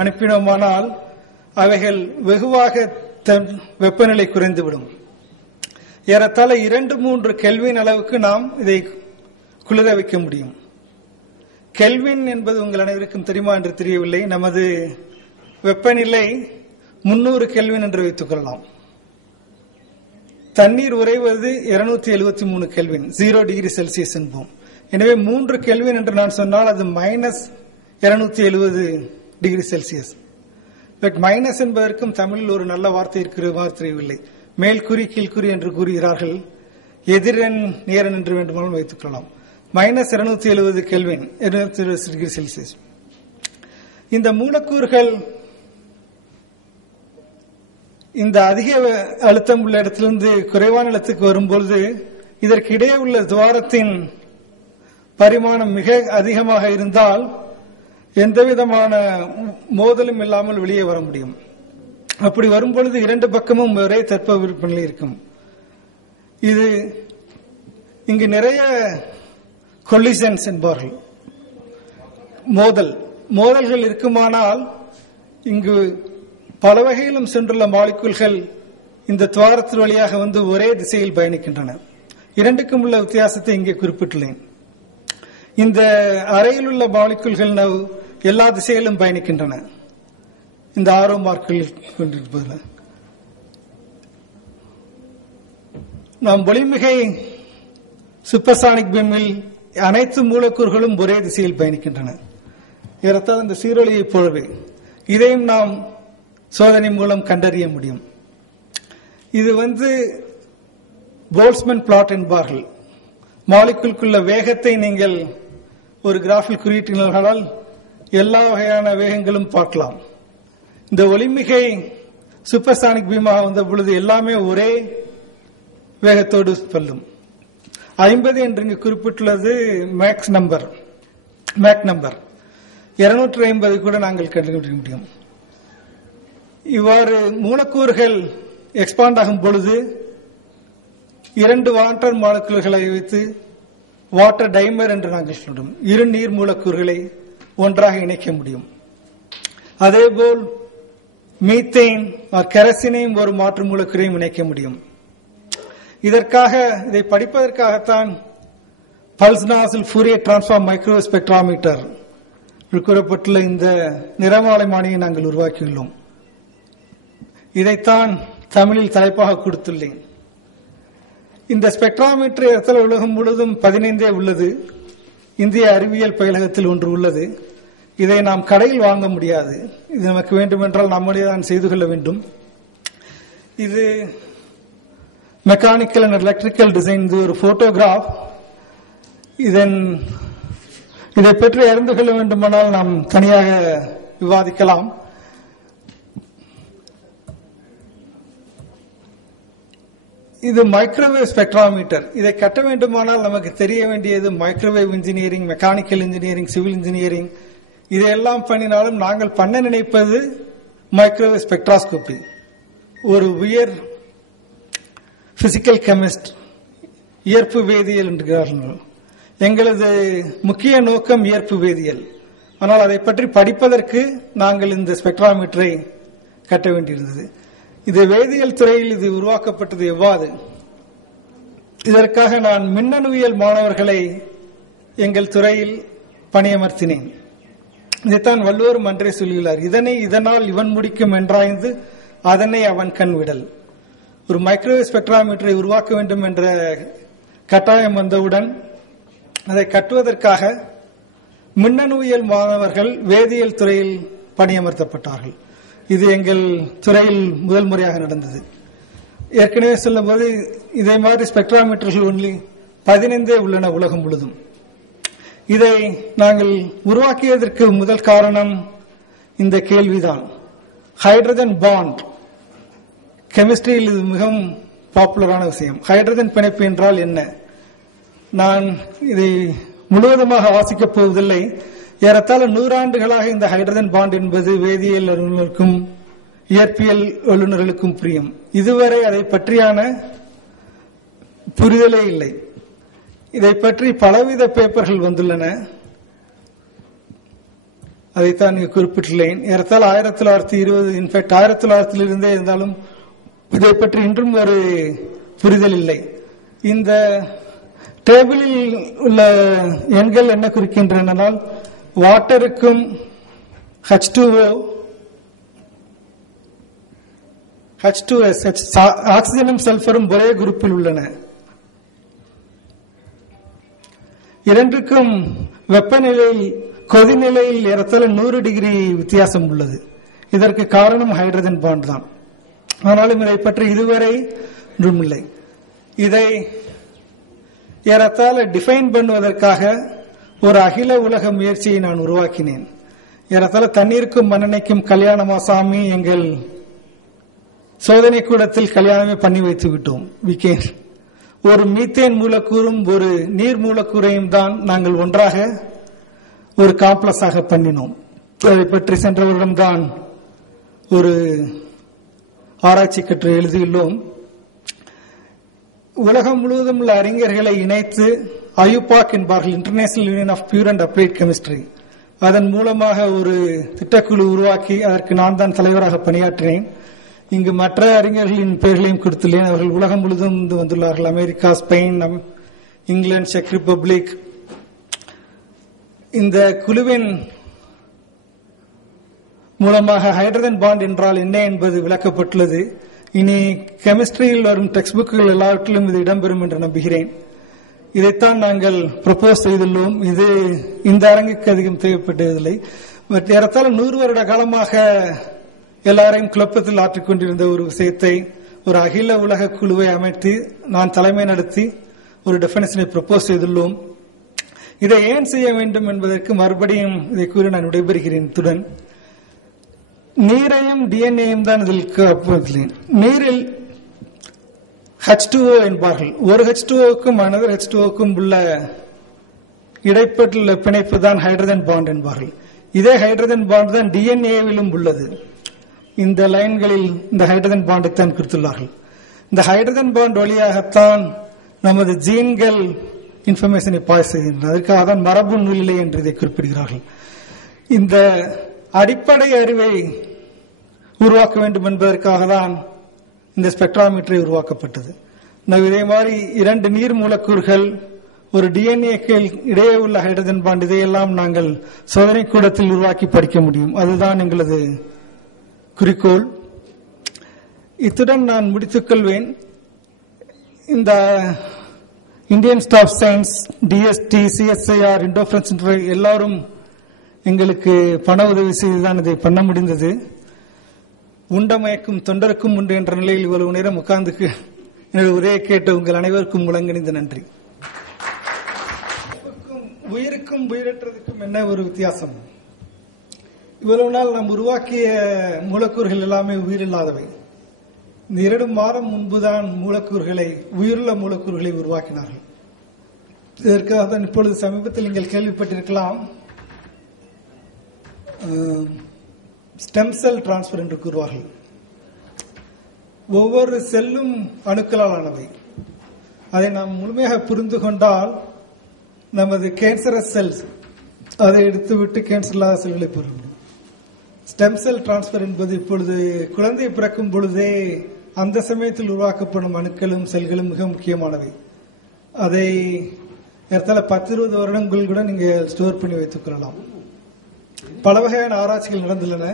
அனுப்பினோமானால் அவைகள் வெகுவாக வெப்பநிலை குறைந்துவிடும். ஏறத்தாழ 2-3 கெல்வின் அளவுக்கு நாம் இதை குளிர வைக்க முடியும். கெல்வின் என்பது உங்கள் அனைவருக்கும் தெரியுமா என்று தெரியவில்லை. நமது வெப்பநிலை 300 கெல்வின் என்று வைத்துக் கொள்ளலாம். தண்ணீர் உறைவது 273 கெல்வின், 0 டிகிரி செல்சியஸ் என்போம். எனவே 3 கெல்வின் என்று நான் சொன்னால் அது -270 டிகிரி செல்சியஸ். மைனஸ் என்பதற்கும் தமிழில் ஒரு நல்ல வார்த்தை இருக்கிற தெரியவில்லை. மேல்குறி கீழ்குறி என்று கூறுகிறார்கள். எதிரெண் நேரன் என்று வேண்டுமானாலும் வைத்துக் கொள்ளலாம். -270 கெல்வின், 270 டிகிரி செல்சியஸ். இந்த மூலக்கூறுகள் இந்த அதிக அழுத்தம் உள்ள இடத்திலிருந்து குறைவான இடத்துக்கு வரும்பொழுது இதற்கு இடையே உள்ள துவாரத்தின் பரிமாணம் மிக அதிகமாக இருந்தால் எந்தவிதமான மோதலும் இல்லாமல் வெளியே வர முடியும். அப்படி வரும்பொழுது 2 பக்கமும் ஒரே தட்பவெப்பநிலை இருக்கும். இது இங்கு நிறைய கொலிஷன்ஸ் என்பார்கள், மோதல்கள் இருக்குமானால் இங்கு பல வகையிலும் சென்றுள்ள மாலிகுல்கள் இந்த துவாரத்தின் வழியாக வந்து ஒரே திசையில் பயணிக்கின்றன. 2க்கும் உள்ள வித்தியாசத்தை இங்கே குறிப்பிட்டுள்ளேன். இந்த அறையில் உள்ள மாலிகுல்கள் எல்லா திசையிலும் பயணிக்கின்றன. இந்த ஆரோ மார்க்கில் கொண்டிருப்பதில் நாம் ஒளிமிகை சூப்பர்சானிக் பீமில் அனைத்து மூலக்கூறுகளும் ஒரே திசையில் பயணிக்கின்றன. ஏறத்தாழ இந்த சீரொலியை போலவே இதையும் நாம் சோதனை மூலம் கண்டறிய முடியும். இது போல்ட்ஸ்மேன் பிளாட் என்பார்கள். மாலிகுலுக்குள்ள வேகத்தை நீங்கள் ஒரு கிராஃபில் குறியிட்டால் எல்லா வகையான வேகங்களும் பார்க்கலாம். இந்த ஒளிமிகை சூப்பர்சானிக் பீமாக வந்த பொழுது எல்லாமே ஒரே வேகத்தோடு செல்லும். 50 என்று இங்கு குறிப்பிட்டுள்ளது மேக் நம்பர். 250 கூட நாங்கள் கண்டுபிடிக்க முடியும். இவ்வாறு மூலக்கூறுகள் எக்ஸ்பாண்ட் ஆகும் பொழுது 2 வாட்டர் மாலிகுல்களை வைத்து வாட்டர் டைமர் என்று நாங்கள் சொல்றோம். 2 நீர் மூலக்கூறுகளை ஒன்றாக இணைக்க முடியும். அதேபோல் மீத்தேன் கெரசினையும் ஒரு மாற்று மூலக்கூறையும் இணைக்க முடியும். இதை படிப்பதற்காகத்தான் பல்ஸ் நாசில் ஃபூரியர் டிரான்ஸ்ஃபார்ம் மைக்ரோ ஸ்பெக்ட்ராமீட்டர் கூறப்பட்டுள்ள இந்த நிறமாலைமானியை நாங்கள் உருவாக்கியுள்ளோம். இதைத்தான் தமிழில் தலைப்பாக கொடுத்துள்ளேன். இந்த ஸ்பெக்ட்ராமீட்டர் உலகம் முழுவதும் 15 உள்ளது. இந்திய அறிவியல் பயிலகத்தில் ஒன்று உள்ளது. இதை நாம் கடையில் வாங்க முடியாது. இது நமக்கு வேண்டுமென்றால் நம்முடைய தான் செய்து கொள்ள வேண்டும். இது மெக்கானிக்கல் அண்ட் எலக்ட்ரிக்கல் டிசைன். இது ஒரு போட்டோகிராஃப். இதை பற்றி அறிந்து கொள்ள வேண்டுமானால் நாம் தனியாக விவாதிக்கலாம். இது மைக்ரோவேவ் ஸ்பெக்ட்ராமீட்டர். இதை கட்ட வேண்டுமானால் நமக்கு தெரிய வேண்டியது microwave engineering, mechanical engineering, civil engineering. இதையெல்லாம் பண்ணினாலும் நாங்கள் பண்ண நினைப்பது மைக்ரோவேவ் ஸ்பெக்ட்ராஸ்கோபி. ஒரு உயர் பிசிக்கல் கெமிஸ்ட், இயற்பு வேதியியல் என்கிறார்கள். எங்களது முக்கிய நோக்கம் இயற்பு வேதியியல். ஆனால் அதை பற்றி படிப்பதற்கு நாங்கள் இந்த ஸ்பெக்ட்ராமீட்டரை கட்ட வேண்டியிருந்தது. இது வேதியியல் துறையில் இது உருவாக்கப்பட்டது எவ்வாறு? இதற்காக நான் மின்னணுவியல் மாணவர்களை எங்கள் துறையில் பணியமர்த்தினேன். இதைத்தான் வள்ளுவரும் அன்றே சொல்கிறார், இதனால் இவன் முடிக்கும் என்றாய்ந்து அதனை அவன் கண் விடல். ஒரு மைக்ரோவேவ் ஸ்பெக்ட்ராமீட்டரை உருவாக்க வேண்டும் என்ற கட்டாயம் வந்தவுடன் அதை கட்டுவதற்காக மின்னணுவியல் மாணவர்கள் வேதியியல் துறையில் பணியமர்த்தப்பட்டார்கள். இது எங்கள் துறையில் முதல் முறையாக நடந்தது. ஏற்கனவே சொல்லும்போது இதே மாதிரி ஸ்பெக்ட்ராமீட்டர்கள் ஒன்லி 15 உள்ளன உலகம் முழுதும். இதை நாங்கள் உருவாக்கியதற்கு முதல் காரணம் இந்த கேள்விதான். ஹைட்ரஜன் பாண்ட் கெமிஸ்ட்ரியில் இது மிகவும் பாப்புலரான விஷயம். ஹைட்ரஜன் பிணைப்பு என்றால் என்ன? நான் இதை முழுவதுமாக வாசிக்கப் போவதில்லை. ஏறத்தாழ 100 ஆண்டுகளாக இந்த ஹைட்ரஜன் பாண்ட் என்பது வேதியியல் வல்லுநருக்கும் இயற்பியல் வல்லுநர்களுக்கும் புரியும். இதுவரை அதை பற்றியான புரிதலே இல்லை. இதை பற்றி பலவித பேப்பர்கள் வந்துள்ளன. அதைத்தான் இங்கு குறிப்பிட்டுள்ளேன். ஏறத்தாழ 1920, இன்ஃபேக்ட் 1900 இருந்தாலும் இதை பற்றி இன்றும் ஒரு புரிதல் இல்லை. இந்த டேபிளில் உள்ள எண்கள் என்ன குறிக்கின்றன? வாட்டருக்கும் H2O, H2S, ஆக்சிஜனும் சல்பரும் ஒரே குரூப்பில் உள்ளன. இரண்டுக்கும் வெப்பநிலையில் கொதிநிலையில் ஏறத்தாழ 100 டிகிரி வித்தியாசம் உள்ளது. இதற்கு காரணம் ஹைட்ரஜன் பாண்ட் தான். ஆனாலும் இதை பற்றி இதுவரை ஒன்றுமில்லை. இதை ஏறத்தாழ டிஃபைன் பண்ணுவதற்காக ஒரு அகில உலக முயற்சியை நான் உருவாக்கினேன். ஏறத்தாழ தண்ணீருக்கும் மண்ணெண்ணைக்கும் கல்யாணமா சாமி, எங்கள் சோதனை கூடத்தில் கல்யாணமே பண்ணி வைத்து விட்டோம். ஒரு மீத்தேன் மூலக்கூறும் ஒரு நீர் மூலக்கூறையும் தான் நாங்கள் ஒன்றாக ஒரு காம்ப்ளெக்ஸாக பண்ணினோம். அதை பற்றி சென்ற வருடம்தான் ஒரு ஆராய்ச்சி கட்டுரை எழுதியுள்ளோம். உலகம் முழுவதும் உள்ள அறிஞர்களை இணைத்து ஐயுபாக் என்பார்கள், International Union of Pure and Applied Chemistry. அதன் மூலமாக ஒரு திட்டக்குழு உருவாக்கி அதற்கு நான் தான் தலைவராக பணியாற்றினேன். இங்கு மற்ற அறிஞர்களின் பெயர்களையும் கொடுத்துள்ளேன். அவர்கள் உலகம் முழுவதும் வந்துள்ளார்கள். அமெரிக்கா, ஸ்பெயின், இங்கிலாந்து, செக் ரிப்பப்ளிக். இந்த குழுவின் மூலமாக ஹைட்ரஜன் பாண்ட் என்றால் என்ன என்பது விளக்கப்பட்டுள்ளது. இனி கெமிஸ்ட்ரியில் வரும் டெக்ஸ்ட் புக்குகள் எல்லாவற்றிலும் இது இடம்பெறும் என்று நம்புகிறேன். இதைத்தான் நாங்கள் ப்ரொபோஸ் செய்துள்ளோம். இது இந்த அரங்குக்கு அதிகம் தேவைப்பட்டதில்லை. ஏறத்தாழ 100 வருட காலமாக எல்லாரையும் குழப்பத்தில் ஆற்றிக் கொண்டிருந்த ஒரு விஷயத்தை ஒரு அகில உலக குழுவை அமைத்து நான் தலைமை நடத்தி ஒரு டெபினிஷனை ப்ரொபோஸ் செய்துள்ளோம். இதை ஏன் செய்ய வேண்டும் என்பதற்கு மறுபடியும் இதை கூறி நான் விடைபெறுகிறேன். இத்துடன் நீரையும் டிஎன்ஏயும் தான் இதில் நீரில் H2O என்பார்கள். ஒரு H2Oக்கும் அனதர் H2Oக்கும் உள்ள இடைப்பட்டுள்ள பிணைப்பு தான் ஹைட்ரஜன் பாண்ட் என்பார்கள். இதே ஹைட்ரஜன் பாண்ட் தான் டிஎன்ஏவிலும் உள்ளது. இந்த லைன்களில் இந்த ஹைட்ரஜன் பாண்டை தான் குறித்துள்ளார்கள். இந்த ஹைட்ரஜன் பாண்ட் வழியாகத்தான் நமது ஜீன்கள் இன்ஃபர்மேஷனை பாஸ் செய்கின்றன. அதற்காக தான் மரபு நூலிலை என்று இதை குறிப்பிடுகிறார்கள். இந்த அடிப்படை அறிவை உருவாக்க வேண்டும் என்பதற்காக தான் இந்த ஸ்பெக்ட்ராமீட்டரை உருவாக்கப்பட்டது. இதே மாதிரி 2 நீர் மூலக்கூறுகள், ஒரு டிஎன்ஏக்கு இடையே உள்ள ஹைட்ரஜன் பாண்ட், இதையெல்லாம் நாங்கள் சோதனை கூடத்தில் உருவாக்கி படிக்க முடியும். அதுதான் எங்களது குறிக்கோள். இத்துடன் நான் முடித்துக் கொள்வேன். இந்த Indian staff science, DST, CSIR, Indo French எல்லாரும் எங்களுக்கு பண உதவி செய்துதான் இதை பண்ண முடிந்தது. உண்டமயக்கும் தொண்டருக்கும் உண்டு என்ற நிலையில் இவ்வளவு நேரம் உட்கார்ந்து எனது உரையை கேட்ட உங்கள் அனைவருக்கும் முழங்கணிந்த நன்றி. உயிருக்கும் உயிரற்றதுக்கும் என்ன ஒரு வித்தியாசம்? இவ்வளவு நாள் நாம் உருவாக்கிய மூலக்கூறுகள் எல்லாமே உயிரில்லாதவை. இந்த 2 மாதம் முன்புதான் உயிருள்ள மூலக்கூறுகளை உருவாக்கினார்கள். இதற்காக தான் இப்பொழுது சமீபத்தில் நீங்கள் கேள்விப்பட்டிருக்கலாம், ஸ்டெம் செல் டிரான்ஸ்பர் என்று கூறுவார்கள். ஒவ்வொரு செல்லும் அணுக்களால் ஆனவை. அதை நாம் முழுமையாக புரிந்து கொண்டால் நமது கேன்சரஸ் செல்ஸ் அதை எடுத்துவிட்டு கேன்சர் இல்லாத செல்களை பெற முடியும். ஸ்டெம் செல் டிரான்ஸ்பர் என்பது இப்பொழுது குழந்தை பிறக்கும் பொழுதே அந்த சமயத்தில் உருவாக்கப்படும் அணுக்களும் செல்களும் மிக முக்கியமானவை. அதை ஏறத்தாழ 10-20 வருடங்கள் கூட நீங்க ஸ்டோர் பண்ணி வைத்துக் கொள்ளலாம். பல வகையான ஆராய்ச்சிகள் நடந்துள்ளன.